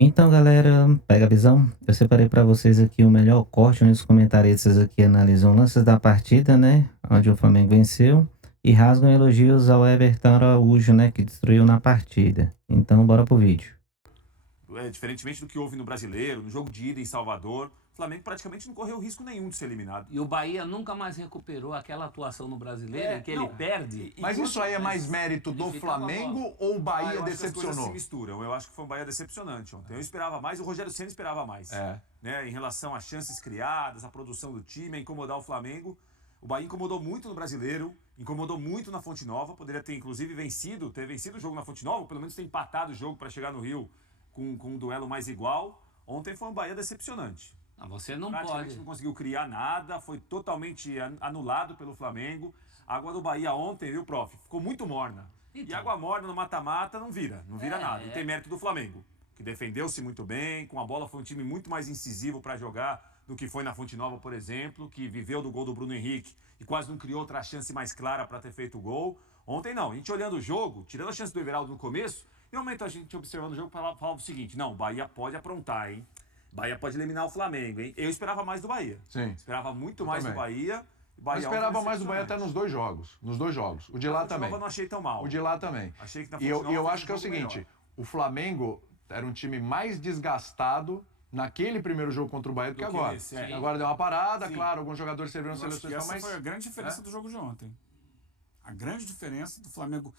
Então, galera, pega a visão. Eu separei para vocês aqui o melhor corte, onde os comentaristas aqui analisam lances da partida, né? Onde o Flamengo venceu e rasgam elogios ao Everton Araújo, né? Que destruiu na partida. Então, bora pro vídeo. Diferentemente do que houve no Brasileiro, no jogo de ida em Salvador, o Flamengo praticamente não correu risco nenhum de ser eliminado. E o Bahia nunca mais recuperou aquela atuação no Brasileiro em que não, ele perde. Mas isso aí é mais mérito do Flamengo ou o Bahia eu acho que as coisas decepcionou? se misturam. Eu acho que foi um Bahia decepcionante ontem. Eu esperava mais, o Rogério Ceni esperava mais. Né, em relação às chances criadas, à produção do time, a incomodar o Flamengo. O Bahia incomodou muito no Brasileiro, incomodou muito na Fonte Nova, poderia ter inclusive ter vencido o jogo na Fonte Nova, ou pelo menos ter empatado o jogo para chegar no Rio com um duelo mais igual. Ontem foi um Bahia decepcionante. Não, você não Praticamente pode. não conseguiu criar nada, foi totalmente anulado pelo Flamengo. A água do Bahia ontem, viu, prof? Ficou muito morna. Então. E água morna no mata-mata não vira nada. E É. tem mérito do Flamengo, que defendeu-se muito bem, com a bola foi um time muito mais incisivo para jogar do que foi na Fonte Nova, por exemplo, que viveu do gol do Bruno Henrique e quase não criou outra chance mais clara para ter feito o gol. Ontem não, a gente olhando o jogo, tirando a chance do Everaldo no começo, em um momento a gente observando o jogo falava o seguinte: não, o Bahia pode aprontar, hein? Bahia pode eliminar o Flamengo, hein? Eu esperava mais do Bahia. Sim. Esperava muito mais do Bahia. Eu esperava mais do Bahia até nos dois jogos. Nos dois jogos. O de lá também. Eu não achei tão mal. O de lá também. Achei que na E eu acho que é o seguinte: o Flamengo era um time mais desgastado naquele primeiro jogo contra o Bahia do que agora. Agora deu uma parada, claro, alguns jogadores serviram seleções, essa foi a grande diferença do jogo de ontem. A grande diferença do Flamengo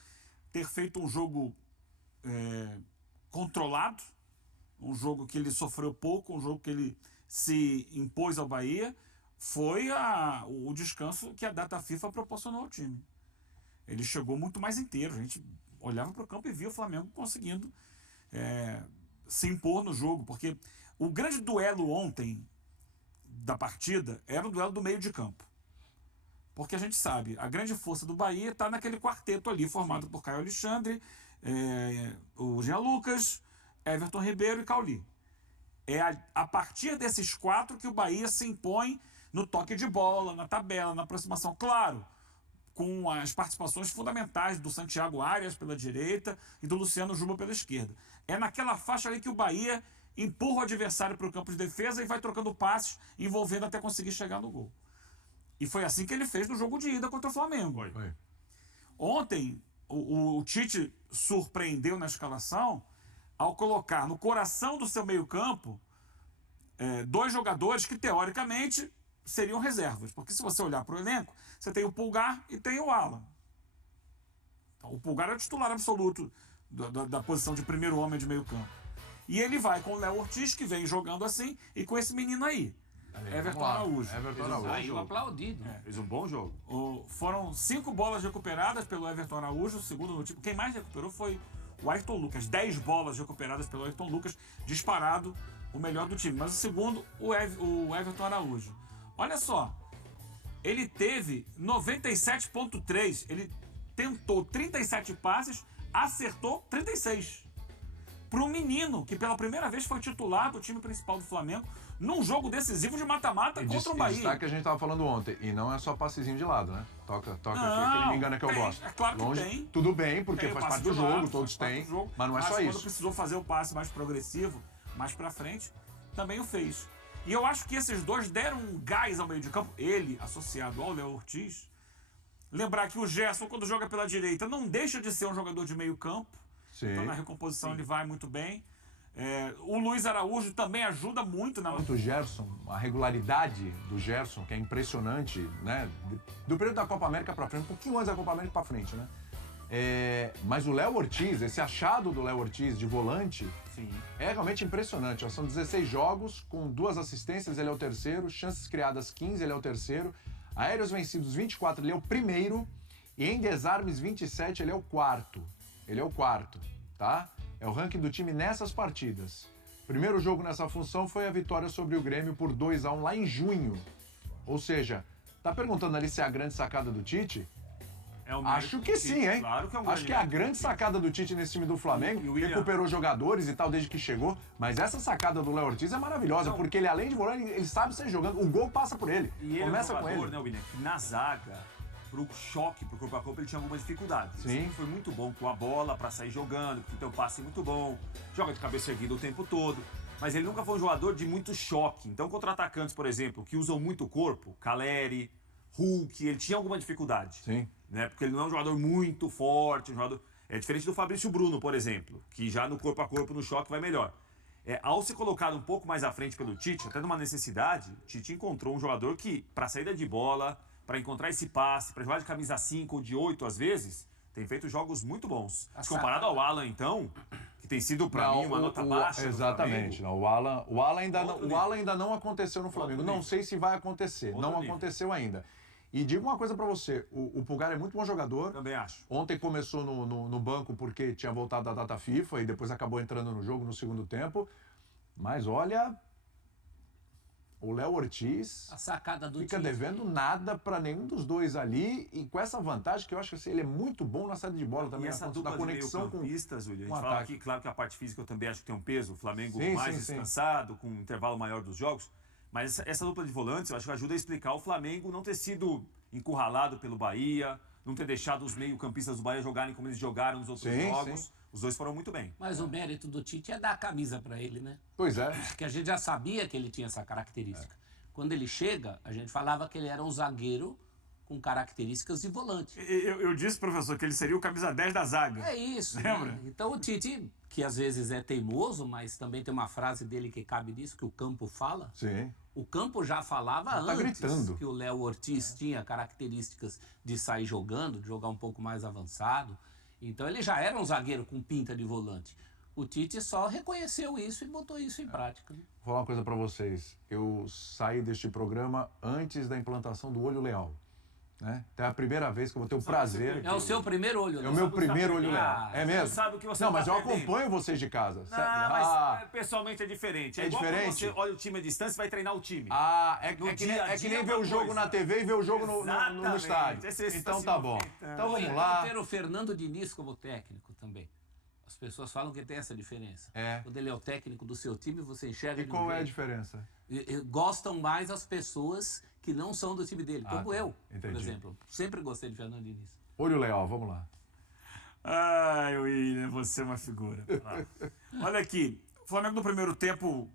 ter feito um jogo controlado, um jogo que ele sofreu pouco, um jogo que ele se impôs ao Bahia, foi o descanso que a data FIFA proporcionou ao time. Ele chegou muito mais inteiro. A gente olhava para o campo e via o Flamengo conseguindo se impor no jogo, porque o grande duelo ontem da partida era o duelo do meio de campo. Porque a gente sabe, a grande força do Bahia está naquele quarteto ali, formado por Caio Alexandre, o Jean Lucas, Everton Ribeiro e Cauli. É a partir desses quatro que o Bahia se impõe no toque de bola, na tabela, na aproximação. Claro, com as participações fundamentais do Santiago Arias pela direita e do Luciano Juba pela esquerda. É naquela faixa ali que o Bahia empurra o adversário para o campo de defesa e vai trocando passes, envolvendo até conseguir chegar no gol. E foi assim que ele fez no jogo de ida contra o Flamengo. Foi. Ontem, o Tite surpreendeu na escalação ao colocar no coração do seu meio-campo dois jogadores que, teoricamente, seriam reservas. Porque se você olhar para o elenco, você tem o Pulgar e tem o Alan. Então, o Pulgar é o titular absoluto da posição de primeiro homem de meio-campo. E ele vai com o Léo Ortiz, que vem jogando assim, e com esse menino aí, Everton Araújo. Saiu aplaudido. Fez um bom jogo. Foram 5 bolas recuperadas pelo Everton Araújo, segundo no time. Quem mais recuperou foi o Ayrton Lucas. 10 bolas recuperadas pelo Ayrton Lucas, disparado o melhor do time. Mas o segundo, o Everton Araújo. Olha só, ele teve 97,3. Ele tentou 37 passes, acertou 36. Para um menino que pela primeira vez foi titular do time principal do Flamengo num jogo decisivo de mata-mata contra o Bahia. Destaque que a gente estava falando ontem. E não é só passezinho de lado, né? Toca aqui, aquele me engana que eu gosto. É claro que tem. Tudo bem, porque faz parte do jogo, todos têm. Mas não é só isso. Quando precisou fazer o passe mais progressivo, mais pra frente, também o fez. E eu acho que esses dois deram um gás ao meio de campo. Ele, associado ao Léo Ortiz. Lembrar que o Gerson, quando joga pela direita, não deixa de ser um jogador de meio campo. Sim. Então na recomposição ele vai muito bem. O Luiz Araújo também ajuda muito na... O Gerson, a regularidade do Gerson, que é impressionante, né? Do período da Copa América pra frente, um pouquinho antes da Copa América pra frente, né? Mas o Léo Ortiz, esse achado do Léo Ortiz de volante, sim, é realmente impressionante. Ó, são 16 jogos, com 2 assistências, ele é o terceiro, chances criadas 15, ele é o terceiro, aéreos vencidos 24, ele é o primeiro, e em desarmes 27, ele é o quarto. Ele é o quarto, tá? É o ranking do time nessas partidas. Primeiro jogo nessa função foi a vitória sobre o Grêmio por 2-1 lá em junho. Ou seja, tá perguntando ali se é a grande sacada do Tite? Acho que sim, hein? Claro que é Acho que é a grande sacada do Tite nesse time do Flamengo. Recuperou jogadores e tal desde que chegou. Mas essa sacada do Léo Ortiz é maravilhosa, porque ele, além de volar, ele sabe sair jogando. O gol passa por ele. E ele começa é um jogador, com ele. né, William? Que na zaga pro choque, pro corpo a corpo, ele tinha algumas dificuldades. Sim. Ele sempre foi muito bom com a bola para sair jogando, porque tem um passe muito bom, joga de cabeça erguida o tempo todo. Mas ele nunca foi um jogador de muito choque. Então, contra atacantes, por exemplo, que usam muito o corpo, Caleri, Hulk, ele tinha alguma dificuldade. Sim. Né? Porque ele não é um jogador muito forte, um jogador... É diferente do Fabrício Bruno, por exemplo, que já no corpo a corpo, no choque, vai melhor. Ao ser colocado um pouco mais à frente pelo Tite, até numa necessidade, o Tite encontrou um jogador que, para saída de bola, para encontrar esse passe, para jogar de camisa 5 ou de 8 às vezes, tem feito jogos muito bons. Comparado ao Alan, então, que tem sido para mim uma nota baixa. Exatamente. Não, o Alan ainda não aconteceu no Flamengo. Não sei se vai acontecer. Não aconteceu ainda. E digo uma coisa pra você, o Pulgar é muito bom jogador. Também acho. Ontem começou no banco porque tinha voltado da data FIFA e depois acabou entrando no jogo no segundo tempo. Mas olha, o Léo Ortiz A sacada do fica Tite. devendo nada pra nenhum dos dois ali e com essa vantagem que eu acho que assim, ele é muito bom na saída de bola também, E essa na dupla conexão de meio-campistas, Júlio, a gente com fala ataque. aqui, claro que a parte física eu também acho que tem um peso, o Flamengo Sim, mais sim, sim. descansado, com um intervalo maior dos jogos, mas essa dupla de volantes eu acho que ajuda a explicar o Flamengo não ter sido encurralado pelo Bahia, não ter deixado os meio-campistas do Bahia jogarem como eles jogaram nos outros Sim, jogos. sim. Os dois foram muito bem. Mas o mérito do Tite é dar a camisa para ele, né? Pois é. Porque a gente já sabia que ele tinha essa característica. Quando ele chega, a gente falava que ele era um zagueiro com características de volante. Eu disse, professor, que ele seria o camisa 10 da zaga. É isso. Lembra? Né? Então o Tite, que às vezes é teimoso, mas também tem uma frase dele que cabe disso, que o campo fala. Sim. O campo já falava Tá antes gritando. que o Léo Ortiz tinha características de sair jogando, de jogar um pouco mais avançado. Então ele já era um zagueiro com pinta de volante. O Tite só reconheceu isso e botou isso em prática. Né? Vou falar uma coisa pra vocês. Eu saí deste programa antes da implantação do Olho Leal. Né? Então é a primeira vez que eu vou ter o prazer. É o seu primeiro olho. É né? o meu Sabe o que tá primeiro Olho perdendo? Leal. É mesmo? sabe o que você Não, tá mas eu perdendo. acompanho vocês de casa. Não, mas pessoalmente é diferente. É igual diferente? quando você olha o time à distância e vai treinar o time. É No que dia a nem dia é ver uma o jogo coisa. na TV e ver o jogo no Exatamente. estádio. Esse Então tá se tá bom. movimentando. Então vamos E lá. ter o Fernando Diniz como técnico também. As pessoas falam que tem essa diferença. É. Quando ele é o técnico do seu time, você enxerga E de um qual é a jeito. diferença? Gostam mais as pessoas que não são do time dele. Como tá. eu, Entendi. por exemplo. Sempre gostei de Fernando Diniz. Olho Leal, vamos lá. Ai, William, você é uma figura. Olha aqui, o Flamengo no primeiro tempo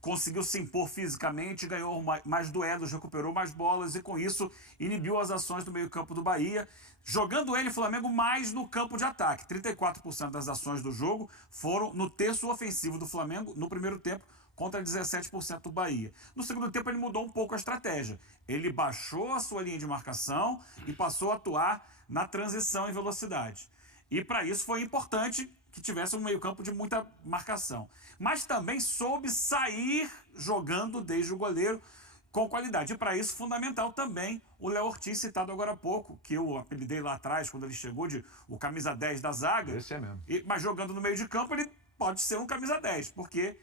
conseguiu se impor fisicamente, ganhou mais duelos, recuperou mais bolas e com isso inibiu as ações do meio-campo do Bahia, jogando ele, Flamengo, mais no campo de ataque. 34% das ações do jogo foram no terço ofensivo do Flamengo no primeiro tempo, contra 17% do Bahia. No segundo tempo ele mudou um pouco a estratégia. Ele baixou a sua linha de marcação e passou a atuar na transição em velocidade. E para isso foi importante que tivesse um meio-campo de muita marcação. Mas também soube sair jogando desde o goleiro com qualidade. E para isso, fundamental também o Léo Ortiz, citado agora há pouco, que eu apelidei lá atrás, quando ele chegou de o camisa 10 da zaga. Esse é mesmo. Mas jogando no meio de campo, ele pode ser um camisa 10, porque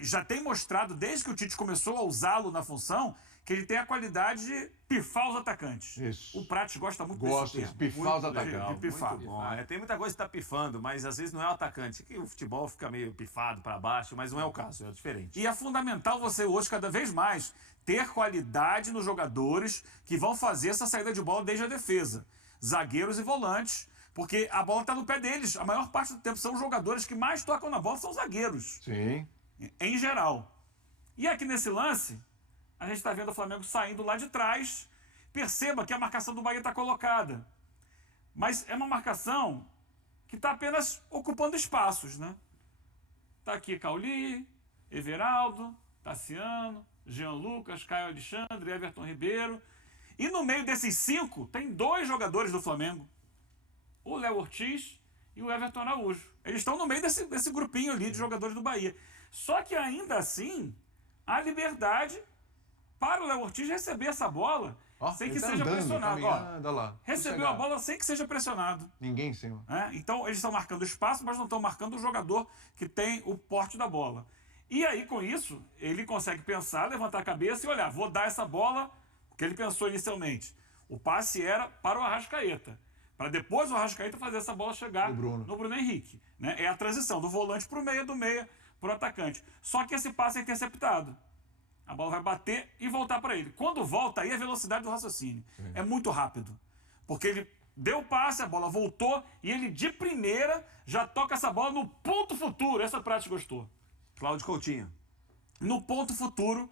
já tem mostrado, desde que o Tite começou a usá-lo na função, que ele tem a qualidade de pifar os atacantes. Isso. O Prates gosta muito Gosto desse de termo. pifar os Muito atacantes. de pifar. Muito bom. Tem muita coisa que tá pifando, mas às vezes não é o atacante. Que o futebol fica meio pifado para baixo, mas não é o caso, é diferente. E é fundamental você hoje, cada vez mais, ter qualidade nos jogadores que vão fazer essa saída de bola desde a defesa. Zagueiros e volantes, porque a bola está no pé deles. A maior parte do tempo são os jogadores que mais tocam na bola, são os zagueiros, Sim. em geral. E aqui nesse lance, a gente está vendo o Flamengo saindo lá de trás. Perceba que a marcação do Bahia está colocada. Mas é uma marcação que está apenas ocupando espaços, né? Está aqui Cauli, Everaldo, Tassiano, Jean Lucas, Caio Alexandre, Everton Ribeiro. E no meio desses 5, tem 2 jogadores do Flamengo. O Léo Ortiz e o Everton Araújo. Eles estão no meio desse grupinho ali de jogadores do Bahia. Só que ainda assim, há liberdade para o Léo Ortiz receber essa bola sem que seja pressionado. Olha lá. Recebeu a bola sem que seja pressionado. Ninguém em cima. Então, eles estão marcando espaço, mas não estão marcando o jogador que tem o porte da bola. E aí, com isso, ele consegue pensar, levantar a cabeça e olhar, vou dar essa bola, o que ele pensou inicialmente. O passe era para o Arrascaeta, para depois o Arrascaeta fazer essa bola chegar no Bruno Henrique. Né? É a transição do volante para o meia, do meia para o atacante. Só que esse passe é interceptado. A bola vai bater e voltar para ele. Quando volta, aí é a velocidade do raciocínio. É muito rápido. Porque ele deu o passe, a bola voltou e ele de primeira já toca essa bola no ponto futuro. Essa prática gostou. Cláudio Coutinho. No ponto futuro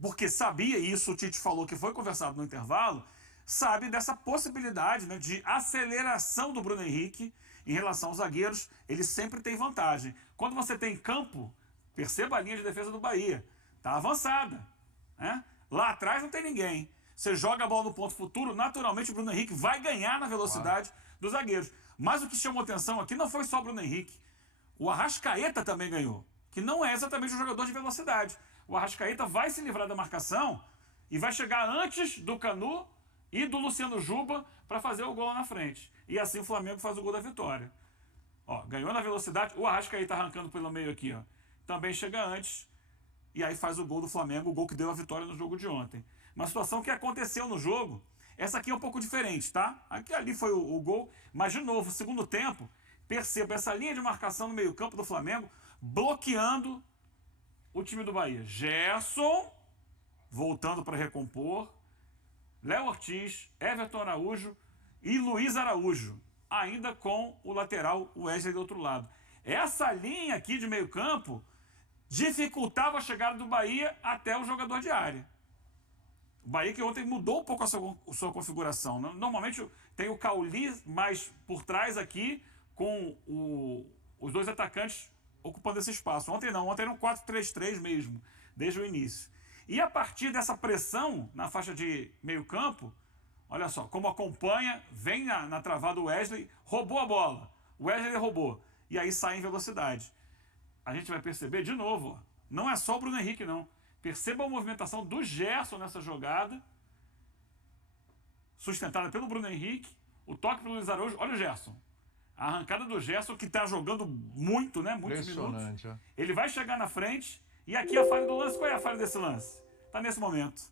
porque sabia isso, o Tite falou que foi conversado no intervalo, sabe dessa possibilidade, né, de aceleração do Bruno Henrique em relação aos zagueiros. Ele sempre tem vantagem. Quando você tem campo, perceba a linha de defesa do Bahia. Está avançada, né? Lá atrás não tem ninguém. Você joga a bola no ponto futuro, naturalmente o Bruno Henrique vai ganhar na velocidade dos zagueiros. Mas o que chamou atenção aqui não foi só o Bruno Henrique. O Arrascaeta também ganhou, que não é exatamente um jogador de velocidade. O Arrascaeta vai se livrar da marcação e vai chegar antes do Canu e do Luciano Juba para fazer o gol lá na frente. E assim o Flamengo faz o gol da vitória. Ó, ganhou na velocidade, o Arrascaeta arrancando pelo meio aqui, ó, também chega antes. E aí faz o gol do Flamengo, o gol que deu a vitória no jogo de ontem. Uma situação que aconteceu no jogo, essa aqui é um pouco diferente, tá? Ali foi o gol, mas de novo, segundo tempo, perceba essa linha de marcação no meio-campo do Flamengo, bloqueando o time do Bahia. Gerson, voltando para recompor, Léo Ortiz, Everton Araújo e Luiz Araújo, ainda com o lateral Wesley do outro lado. Essa linha aqui de meio-campo dificultava a chegada do Bahia até o jogador de área. O Bahia que ontem mudou um pouco a sua configuração. Normalmente tem o Cauli mais por trás aqui, com os dois atacantes ocupando esse espaço. Ontem não, ontem era um 4-3-3 mesmo, desde o início. E a partir dessa pressão na faixa de meio campo, olha só, como acompanha, vem na travada o Wesley, roubou a bola. O Wesley roubou. E aí sai em velocidade. A gente vai perceber de novo, ó, não é só o Bruno Henrique, não. Perceba a movimentação do Gerson nessa jogada, sustentada pelo Bruno Henrique, o toque pelo Luiz Araújo. Olha o Gerson. A arrancada do Gerson, que está jogando muito, né? Muitos minutos. Ó. Ele vai chegar na frente. E aqui a falha do lance. Qual é a falha desse lance? Está nesse momento.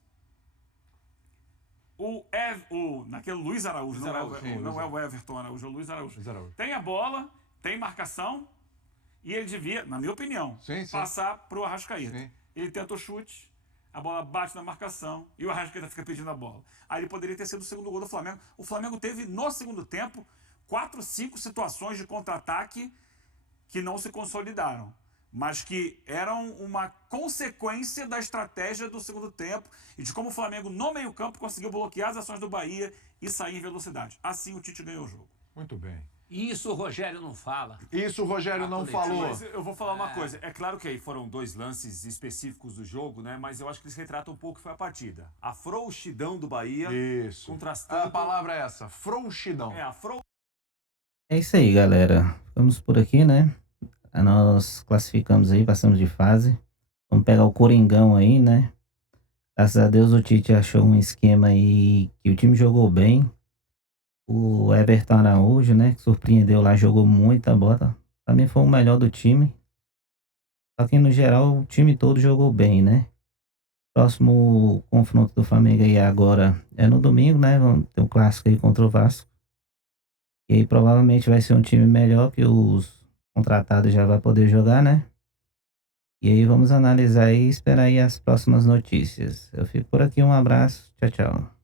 Naquele Luiz Araújo, não é o Everton Araújo, é o Luiz Araújo. Tem a bola, tem marcação. E ele devia, na minha opinião, passar para o Arrascaeta. Sim. Ele tenta o chute, a bola bate na marcação e o Arrascaeta fica pedindo a bola. Aí ele poderia ter sido o segundo gol do Flamengo. O Flamengo teve, no segundo tempo, 4, 5 situações de contra-ataque que não se consolidaram, mas que eram uma consequência da estratégia do segundo tempo e de como o Flamengo, no meio-campo, conseguiu bloquear as ações do Bahia e sair em velocidade. Assim o Tite ganhou o jogo. Muito bem. Isso o Rogério não fala. Isso o Rogério não falou. Mas eu vou falar uma coisa. É claro que aí foram 2 lances específicos do jogo, né? Mas eu acho que eles retratam um pouco o que foi a partida. A frouxidão do Bahia. Isso. Contrastando. A palavra é essa, frouxidão. É isso aí, galera. Ficamos por aqui, né? Nós classificamos aí, passamos de fase. Vamos pegar o Coringão aí, né? Graças a Deus o Tite achou um esquema aí que o time jogou bem. O Everton Araújo, né, que surpreendeu lá, jogou muita bola. Pra mim foi o melhor do time. Só que no geral o time todo jogou bem, né? Próximo confronto do Flamengo aí agora é no domingo, né? Vamos ter um clássico aí contra o Vasco. E aí provavelmente vai ser um time melhor que os contratados já vai poder jogar, né? E aí vamos analisar e esperar aí as próximas notícias. Eu fico por aqui, um abraço, tchau, tchau.